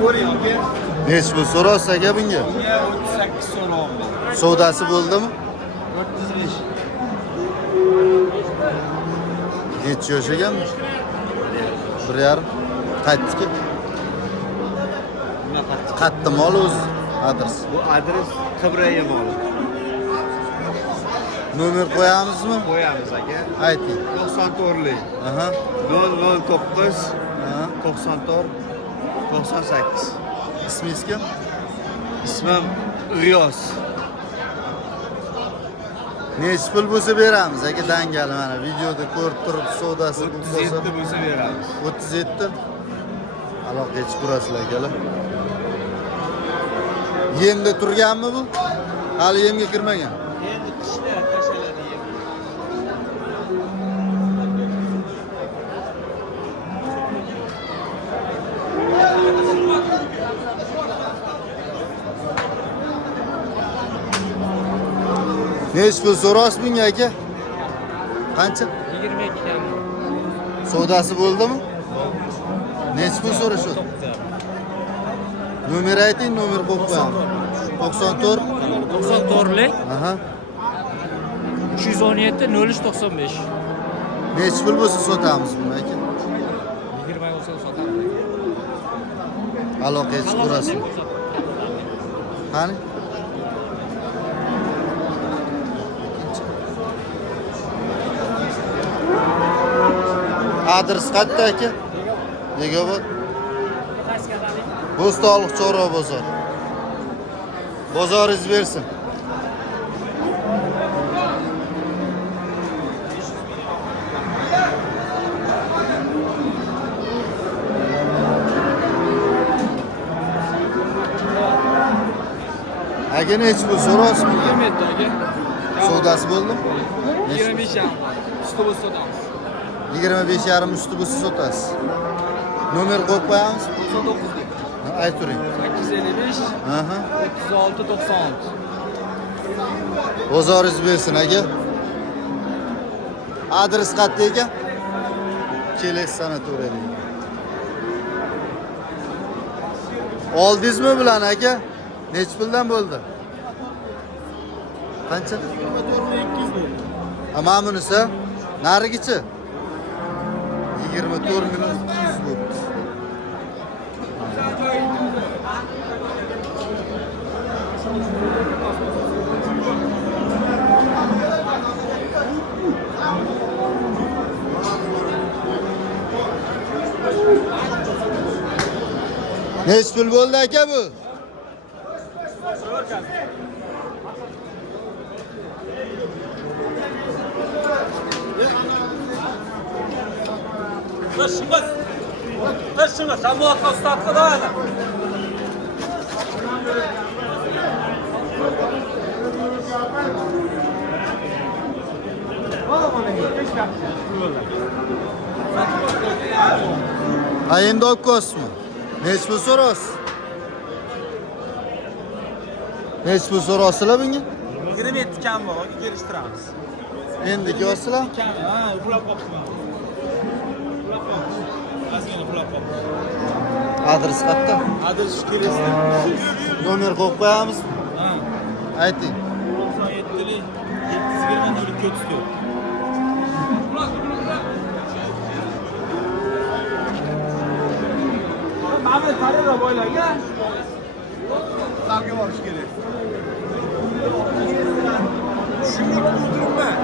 Ko'ring aka. Necha pul so'raysiz aka bunga? Bunga 38 so'rayapman. Savdosi bo'ldimi? 35. Necha yosh ekan? 1,5. Qaytdiki? Nima qattiq? Qaytdi mol o'zi adres. Bu adres Qibrayga moli. Nomer qo'yamizmi? Qo'yamiz aka. Ayting. 94lik. Aha. 009 Aha. 94 98. Ismingiz kim? Ismim G'iyos. Necha pul bo'lsa beramiz aka dangali mana videoda ko'rib turib savdosi bo'lsa 37 bo'lsa beramiz. 37. Aloqaga chiqurasizlar akalar. Yemda turganmi bu? Hali yemga kirmagan. Endi qishda tashaladi yem. Necha pul so'raysiz bunga aka? Qancha? 22 kam. Savdosi bo'ldimi? Necha pul so'rashyapti? Nomer ayting, nomer qo'yib qo'yamiz. 94. 94lik Aha. 317 0395. Necha pul bo'lsa sotamiz buni aka? 20 bo'lsa sotamiz. Aloqaga chiqurasizlar. Qani? Adres qayerda aka? Begobod. Bo'stonliq Chorva bozor. Bozoringiz bersin. Aka necha pul so'raysizmi? 27 aka. Savdosi bo'ldimi? 25 ham. Usti bo'lsa sotamiz. 25,5 usti bo'lsa sotasiz. Nomer qo'yib qo'yamiz. 99lik. Ayturing. 855 Aha. 36 96. Bozoringiz bersin aka. Adres qayerda ekan? Keles sanatoriyda. Oldingizmi bilan aka? Necha puldan bo'ldi? Qancha? 24,200 bo'ldi. Ama bunisi narigichi? 24 million 200 bo'ldi. Necha pul bo'ldi aka bu? Taşınız, sen bu atla ustadlı da öyle. Ha endi olib ko'rsizmi? Necha pul so'raysiz? Necha pul so'raysizlar bunga? 27 kam bor, kelishtiramiz. Endi ko'rsizlar? Kam, ha, uxlab qolibman. Uxlab qolibman. Ozgina uxlab qolibman. Adres qayerda? Adres kelesda. Nomer qo'yib qo'yamiz. Ha, Ayting. 97lik 720 0234. Abi tarira boylarga savga borish kerak. Shuni o'tiribman.